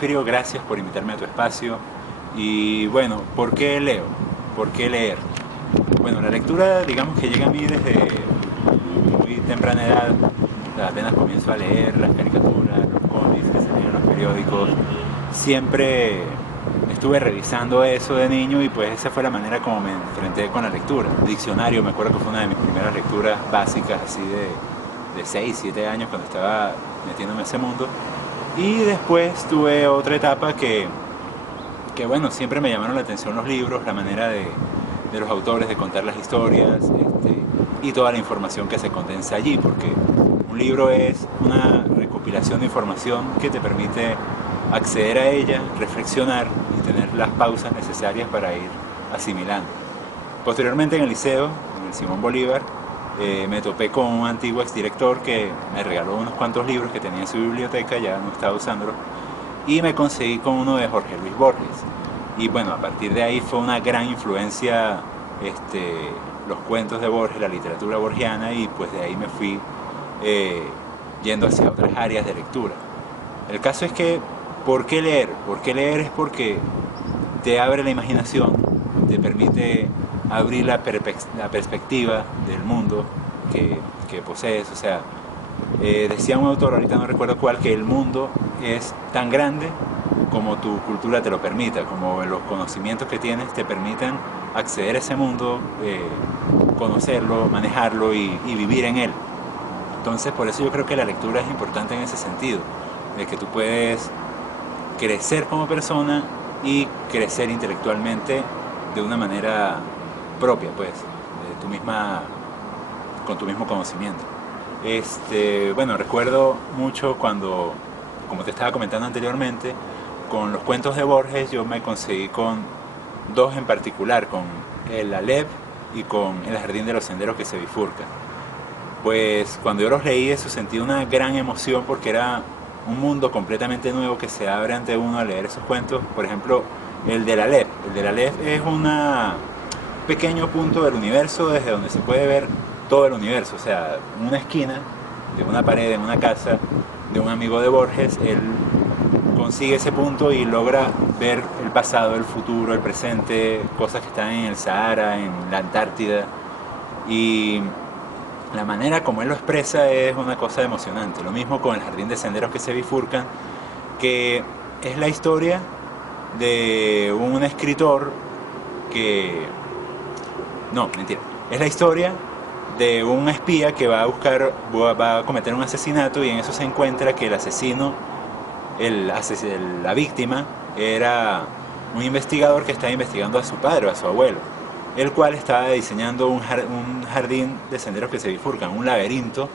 Porfirio, gracias por invitarme a tu espacio. Y bueno, ¿por qué leo? ¿Por qué leer? Bueno, la lectura, digamos que llega a mí desde muy temprana edad. Apenas comienzo a leer las caricaturas, los cómics que salían en los periódicos. Siempre estuve revisando eso de niño y pues esa fue la manera como me enfrenté con la lectura. Diccionario, me acuerdo que fue una de mis primeras lecturas básicas, así de 6, 7 años, cuando estaba metiéndome en ese mundo. Y después tuve otra etapa que bueno, siempre me llamaron la atención los libros, la manera de los autores de contar las historias, y toda la información que se condensa allí, porque un libro es una recopilación de información que te permite acceder a ella, reflexionar y tener las pausas necesarias para ir asimilando. Posteriormente en el liceo, en el Simón Bolívar, me topé con un antiguo exdirector que me regaló unos cuantos libros que tenía en su biblioteca, ya no estaba usándolo, y me conseguí con uno de Jorge Luis Borges. Y bueno, a partir de ahí fue una gran influencia los cuentos de Borges, la literatura borgiana, y pues de ahí me fui yendo hacia otras áreas de lectura. El caso es que, ¿por qué leer? ¿Por qué leer? Es porque te abre la imaginación, te permite abrir la perspectiva del mundo que posees. O sea, decía un autor, ahorita no recuerdo cuál, que el mundo es tan grande como tu cultura te lo permita, como los conocimientos que tienes te permitan acceder a ese mundo, conocerlo, manejarlo y vivir en él. Entonces, por eso yo creo que la lectura es importante en ese sentido, de que tú puedes crecer como persona y crecer intelectualmente de una manera propia, pues, con tu mismo conocimiento. Bueno, recuerdo mucho cuando, como te estaba comentando anteriormente, con los cuentos de Borges yo me conseguí con dos en particular, con el Aleph y con El jardín de los senderos que se bifurcan. Pues cuando yo los leí eso sentí una gran emoción porque era un mundo completamente nuevo que se abre ante uno al leer esos cuentos. Por ejemplo, el del Aleph. El del Aleph es un pequeño punto del universo desde donde se puede ver todo el universo. O sea, en una esquina de una pared, en una casa de un amigo de Borges, él consigue ese punto y logra ver el pasado, el futuro, el presente, cosas que están en el Sahara, en la Antártida. Y la manera como él lo expresa es una cosa emocionante. Lo mismo con El jardín de senderos que se bifurcan, que es la historia de un escritor que... No, mentira. Es la historia de un espía que va a cometer un asesinato, y en eso se encuentra que el asesino, la víctima, era un investigador que estaba investigando a su padre o a su abuelo, el cual estaba diseñando un jardín de senderos que se bifurcan, un laberinto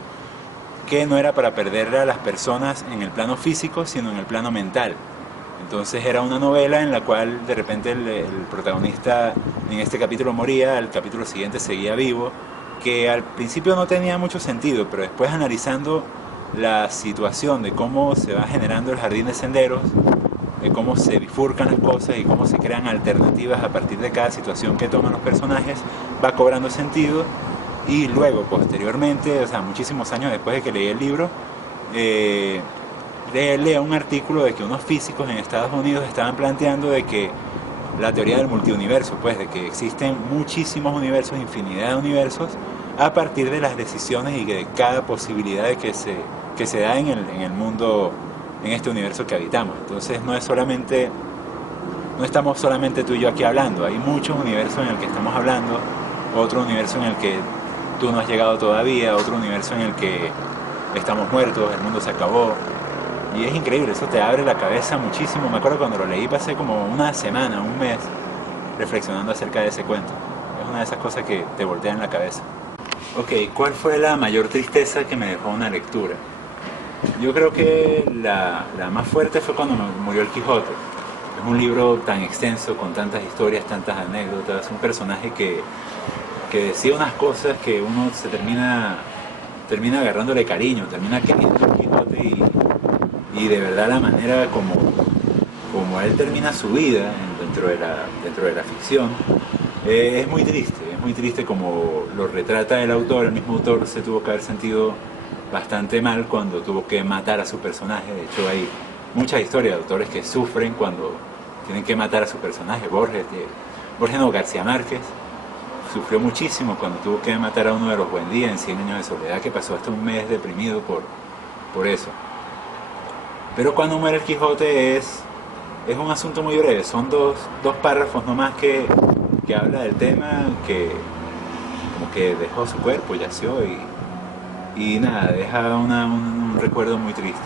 que no era para perder a las personas en el plano físico, sino en el plano mental. Entonces era una novela en la cual de repente el protagonista en este capítulo moría, al capítulo siguiente seguía vivo, que al principio no tenía mucho sentido, pero después analizando la situación de cómo se va generando el jardín de senderos, de cómo se bifurcan las cosas y cómo se crean alternativas a partir de cada situación que toman los personajes, va cobrando sentido. Y luego, posteriormente, o sea, muchísimos años después de que leí el libro, leo un artículo de que unos físicos en Estados Unidos estaban planteando de que la teoría del multiuniverso, pues de que existen muchísimos universos, infinidad de universos, a partir de las decisiones y de cada posibilidad de que se da en el mundo, en este universo que habitamos. Entonces no estamos solamente tú y yo aquí hablando, hay muchos universos en el que estamos hablando, otro universo en el que tú no has llegado todavía, otro universo en el que estamos muertos, el mundo se acabó. Y es increíble, eso te abre la cabeza muchísimo. Me acuerdo cuando lo leí, pasé como una semana, un mes, reflexionando acerca de ese cuento. Es una de esas cosas que te voltean la cabeza. Ok, ¿cuál fue la mayor tristeza que me dejó una lectura? Yo creo que la más fuerte fue cuando murió el Quijote. Es un libro tan extenso, con tantas historias, tantas anécdotas, un personaje que decía unas cosas que uno se termina agarrándole cariño, termina queriendo al Quijote, y de verdad la manera como él termina su vida dentro de la ficción es muy triste como lo retrata el autor. El mismo autor se tuvo que haber sentido bastante mal cuando tuvo que matar a su personaje. De hecho hay muchas historias de autores que sufren cuando tienen que matar a su personaje. Borges no, García Márquez sufrió muchísimo cuando tuvo que matar a uno de los Buendía en 100 años de soledad, que pasó hasta un mes deprimido por eso. Pero cuando muere el Quijote es un asunto muy breve, son dos párrafos nomás que habla del tema, que como que dejó su cuerpo, yació y nada, deja un recuerdo muy triste.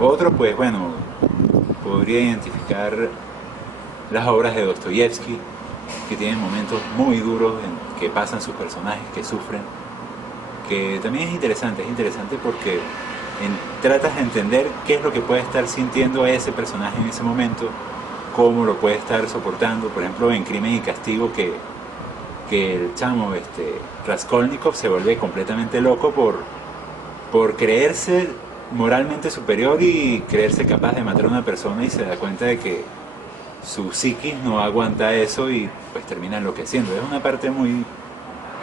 Otro, pues bueno, podría identificar las obras de Dostoyevsky, que tienen momentos muy duros en que pasan sus personajes, que sufren, que también es interesante porque tratas de entender qué es lo que puede estar sintiendo ese personaje en ese momento, cómo lo puede estar soportando. Por ejemplo, en Crimen y Castigo, que el chamo Raskolnikov se vuelve completamente loco por creerse moralmente superior y creerse capaz de matar a una persona, y se da cuenta de que su psiquis no aguanta eso y pues termina enloqueciendo. Es una parte muy,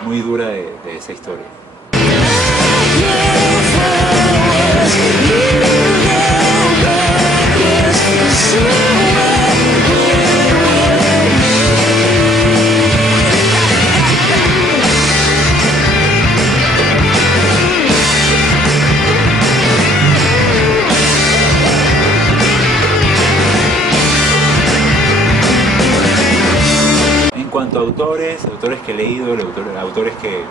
muy dura de esa historia. En cuanto a autores que he leído, autores que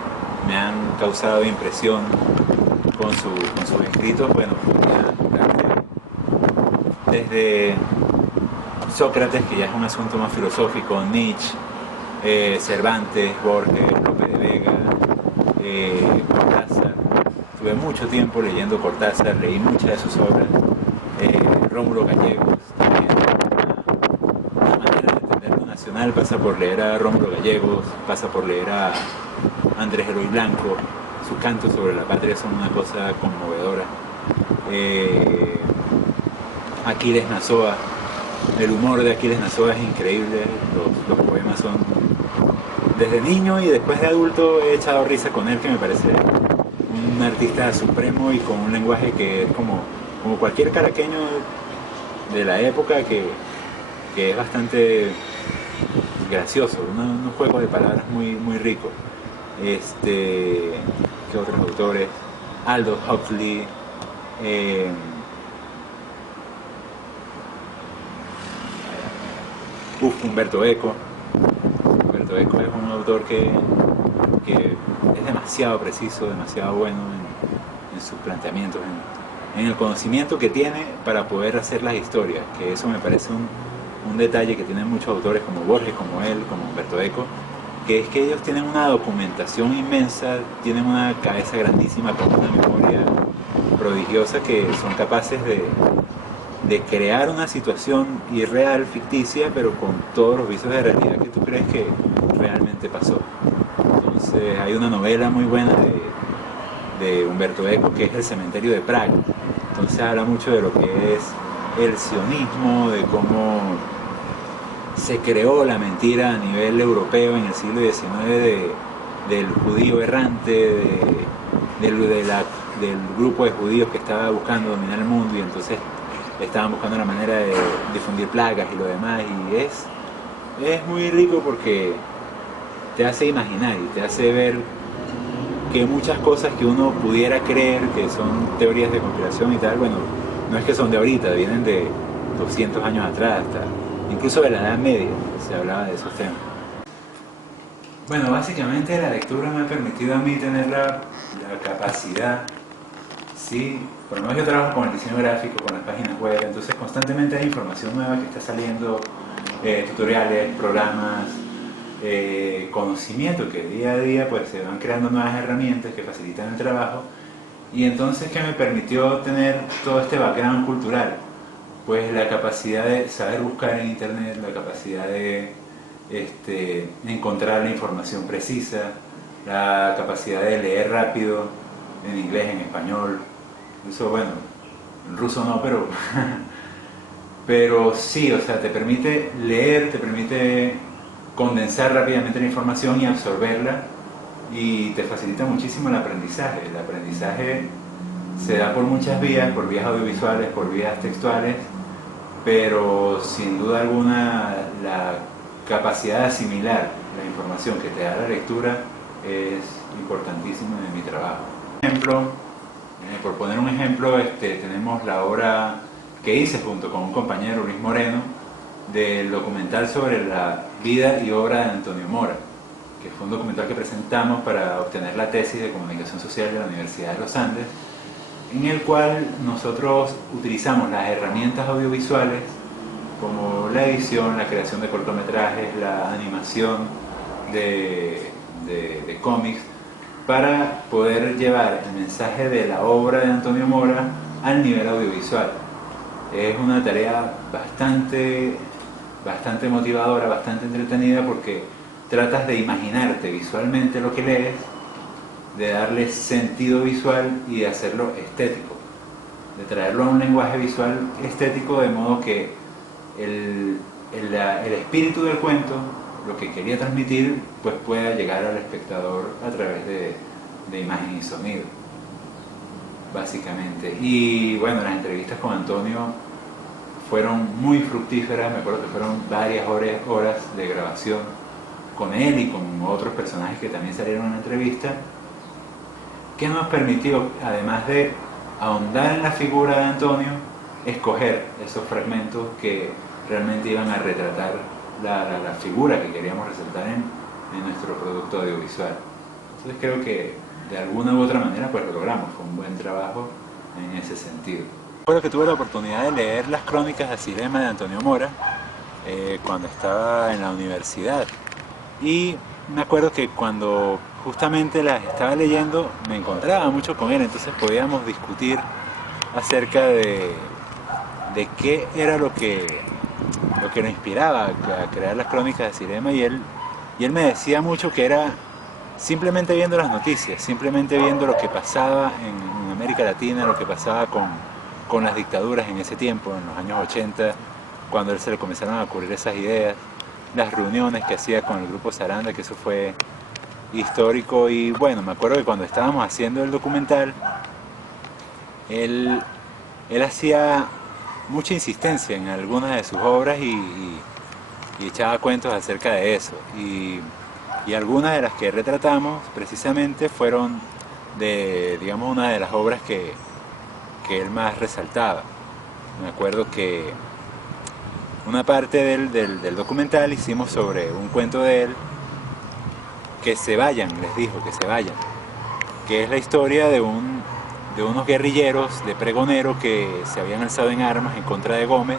me han causado impresión con sus escritos, bueno, desde Sócrates, que ya es un asunto más filosófico, Nietzsche, Cervantes, Borges, Lope de Vega, Cortázar. Tuve mucho tiempo leyendo Cortázar, leí muchas de sus obras, Rómulo Gallegos también. Una manera de entender lo nacional pasa por leer a Rómulo Gallegos, pasa por leer a Andrés Eloy Blanco. Sus cantos sobre la patria son una cosa conmovedora. Aquiles Nazoa, el humor de Aquiles Nazoa es increíble, los poemas son... Desde niño y después de adulto he echado risa con él, que me parece un artista supremo y con un lenguaje que es como cualquier caraqueño de la época, que es bastante gracioso, un juego de palabras muy, muy rico. ¿Qué otros autores? Aldous Huxley, Umberto Eco. Umberto Eco es un autor que es demasiado preciso, demasiado bueno en sus planteamientos, en el conocimiento que tiene para poder hacer las historias, que eso me parece un detalle que tienen muchos autores como Borges, como él, como Umberto Eco, que es que ellos tienen una documentación inmensa, tienen una cabeza grandísima con una memoria prodigiosa, que son capaces de crear una situación irreal, ficticia, pero con todos los vicios de realidad que tú crees que realmente pasó. Entonces hay una novela muy buena de Umberto Eco, que es El cementerio de Praga. Entonces habla mucho de lo que es el sionismo, de cómo se creó la mentira a nivel europeo en el siglo XIX del judío errante, del grupo de judíos que estaba buscando dominar el mundo, y entonces estaban buscando la manera de difundir plagas y lo demás, y es muy rico porque te hace imaginar y te hace ver que muchas cosas que uno pudiera creer que son teorías de conspiración y tal, bueno, no es que son de ahorita, vienen de 200 años atrás, hasta incluso de la Edad Media se hablaba de esos temas. Bueno, básicamente la lectura me ha permitido a mí tener la capacidad, sí, por lo menos yo trabajo con el diseño gráfico, con las páginas web, entonces constantemente hay información nueva que está saliendo, tutoriales, programas, conocimiento, que día a día pues se van creando nuevas herramientas que facilitan el trabajo, y entonces que me permitió tener todo este background cultural, pues la capacidad de saber buscar en internet, la capacidad de encontrar la información precisa, la capacidad de leer rápido en inglés, en español, incluso, bueno, en ruso no, pero sí, o sea, te permite leer, te permite condensar rápidamente la información y absorberla, y te facilita muchísimo el aprendizaje se da por muchas vías, por vías audiovisuales, por vías textuales, pero sin duda alguna la capacidad de asimilar la información que te da la lectura es importantísima en mi trabajo. Por poner un ejemplo, tenemos la obra que hice junto con un compañero, Luis Moreno, del documental sobre la vida y obra de Antonio Mora, que fue un documental que presentamos para obtener la tesis de Comunicación Social de la Universidad de los Andes, en el cual nosotros utilizamos las herramientas audiovisuales como la edición, la creación de cortometrajes, la animación de cómics, para poder llevar el mensaje de la obra de Antonio Mora al nivel audiovisual. Es una tarea bastante motivadora, bastante entretenida, porque tratas de imaginarte visualmente lo que lees, de darle sentido visual y de hacerlo estético, de traerlo a un lenguaje visual estético, de modo que el espíritu del cuento, lo que quería transmitir, pues pueda llegar al espectador a través de imagen y sonido, básicamente. Y bueno, las entrevistas con Antonio fueron muy fructíferas. Me acuerdo que fueron varias horas de grabación con él y con otros personajes que también salieron en la entrevista, que nos permitió, además de ahondar en la figura de Antonio, escoger esos fragmentos que realmente iban a retratar la figura que queríamos resaltar en nuestro producto audiovisual. Entonces creo que de alguna u otra manera pues lo logramos. Fue un buen trabajo en ese sentido. Recuerdo que tuve la oportunidad de leer las crónicas de Asilema de Antonio Mora cuando estaba en la universidad, y me acuerdo que cuando justamente las estaba leyendo me encontraba mucho con él, entonces podíamos discutir acerca de qué era lo que lo inspiraba a crear las crónicas de Asilema, y él me decía mucho que era simplemente viendo las noticias, simplemente viendo lo que pasaba en América Latina, lo que pasaba con las dictaduras en ese tiempo, en los años 80, cuando él se le comenzaron a ocurrir esas ideas, las reuniones que hacía con el grupo Saranda, que eso fue histórico. Y bueno, me acuerdo que cuando estábamos haciendo el documental, él hacía mucha insistencia en algunas de sus obras y echaba cuentos acerca de eso. Y algunas de las que retratamos precisamente fueron digamos, una de las obras que él más resaltaba. Me acuerdo que una parte del documental hicimos sobre un cuento de él, que se vayan, les dijo que se vayan, que es la historia de unos guerrilleros de Pregonero que se habían alzado en armas en contra de Gómez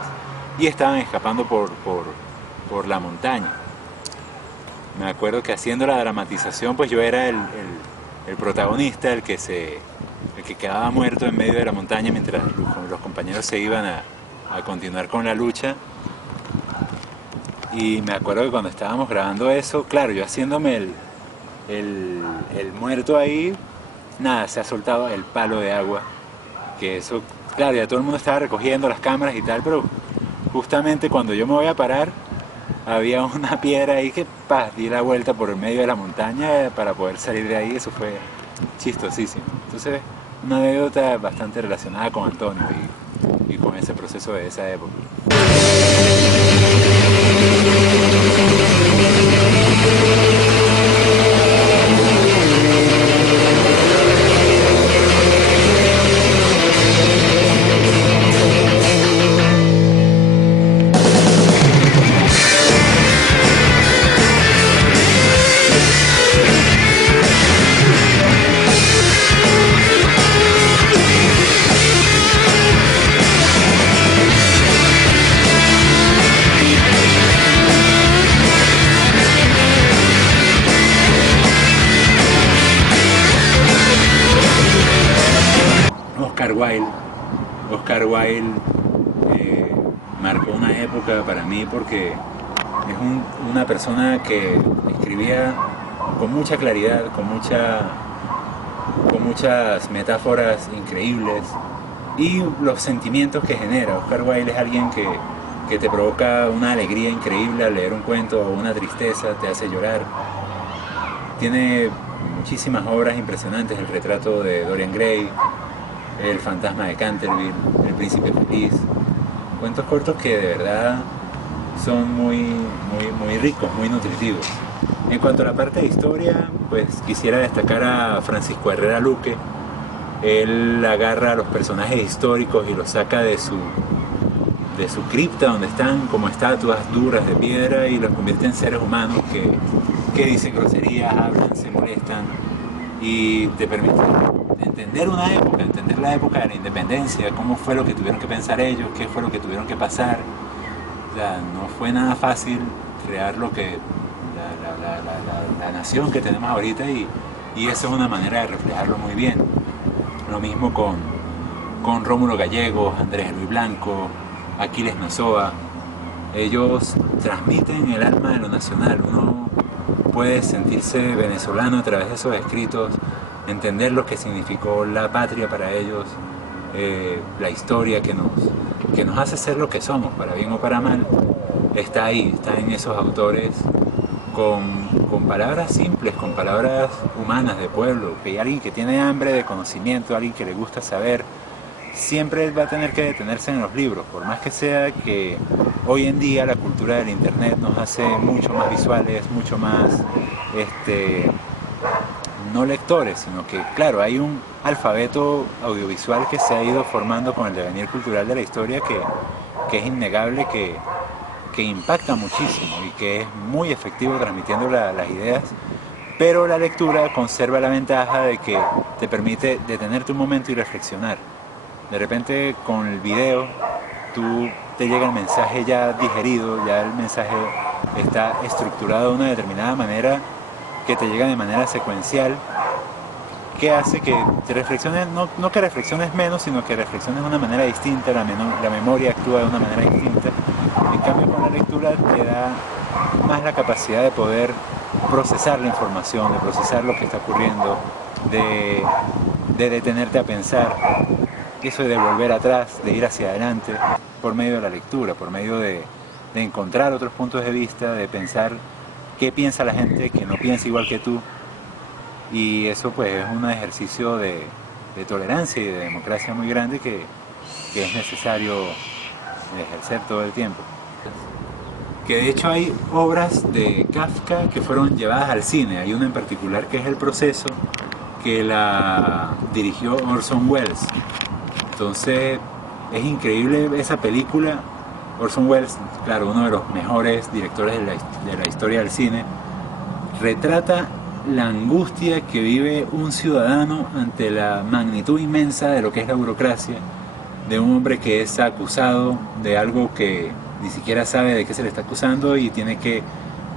y estaban escapando por la montaña. Me acuerdo que haciendo la dramatización, pues yo era el protagonista, el que quedaba muerto en medio de la montaña mientras los compañeros se iban a continuar con la lucha. Y me acuerdo que cuando estábamos grabando eso, claro, yo haciéndome el muerto ahí, nada, se ha soltado el palo de agua, que eso, claro, ya todo el mundo estaba recogiendo las cámaras y tal, pero justamente cuando yo me voy a parar, había una piedra ahí que di la vuelta por el medio de la montaña para poder salir de ahí. Eso fue chistosísimo. Entonces, una anécdota bastante relacionada con Antonio y con ese proceso de esa época. Oscar Wilde marcó una época para mí porque es una persona que escribía con mucha claridad, con muchas metáforas increíbles, y los sentimientos que genera. Oscar Wilde es alguien que te provoca una alegría increíble al leer un cuento, o una tristeza, te hace llorar. Tiene muchísimas obras impresionantes, El retrato de Dorian Gray, El fantasma de Canterville, El príncipe feliz. Cuentos cortos que de verdad son muy ricos, muy nutritivos. En cuanto a la parte de historia, pues quisiera destacar a Francisco Herrera Luque. Él agarra a los personajes históricos y los saca de su cripta, donde están como estatuas duras de piedra, y los convierte en seres humanos que dicen groserías, hablan, se molestan, y te permite entender una época, entender la época de la independencia, cómo fue lo que tuvieron que pensar ellos, qué fue lo que tuvieron que pasar. O sea, no fue nada fácil crear lo que la nación que tenemos ahorita, y eso es una manera de reflejarlo muy bien. Lo mismo con Rómulo Gallegos, Andrés Luis Blanco, Aquiles Nazoa. Ellos transmiten el alma de lo nacional. Uno puede sentirse venezolano a través de esos escritos, entender lo que significó la patria para ellos, la historia que nos hace ser lo que somos, para bien o para mal. Está ahí, está en esos autores, con palabras simples, con palabras humanas de pueblo, que alguien que tiene hambre de conocimiento, alguien que le gusta saber, siempre va a tener que detenerse en los libros, por más que sea que hoy en día la cultura del internet nos hace mucho más visuales, mucho más no lectores, sino que claro, hay un alfabeto audiovisual que se ha ido formando con el devenir cultural de la historia, que es innegable, que impacta muchísimo y que es muy efectivo transmitiendo las ideas, pero la lectura conserva la ventaja de que te permite detenerte un momento y reflexionar. De repente con el video te llega el mensaje ya digerido, ya el mensaje está estructurado de una determinada manera, que te llega de manera secuencial, que hace que te reflexiones, no que reflexiones menos, sino que reflexiones de una manera distinta, la memoria actúa de una manera distinta. En cambio, con la lectura te da más la capacidad de poder procesar la información, de procesar lo que está ocurriendo, de detenerte a pensar, eso de volver atrás, de ir hacia adelante, por medio de la lectura, por medio de encontrar otros puntos de vista, de pensar qué piensa la gente que no piensa igual que tú. Y eso pues es un ejercicio de tolerancia y de democracia muy grande que es necesario ejercer todo el tiempo. Que de hecho hay obras de Kafka que fueron llevadas al cine. Hay una en particular que es El proceso, que la dirigió Orson Welles. Entonces es increíble esa película. Orson Welles, claro, uno de los mejores directores de la historia del cine, retrata la angustia que vive un ciudadano ante la magnitud inmensa de lo que es la burocracia, de un hombre que es acusado de algo que ni siquiera sabe de qué se le está acusando y tiene que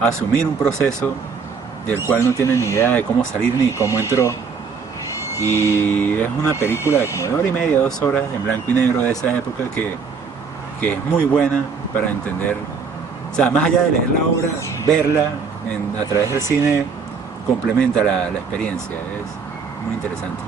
asumir un proceso del cual no tiene ni idea de cómo salir ni cómo entró. Y es una película de como de hora y media, 2 horas, en blanco y negro, de esa época, que es muy buena para entender. O sea, más allá de leer la obra, verla a través del cine complementa la experiencia, es muy interesante.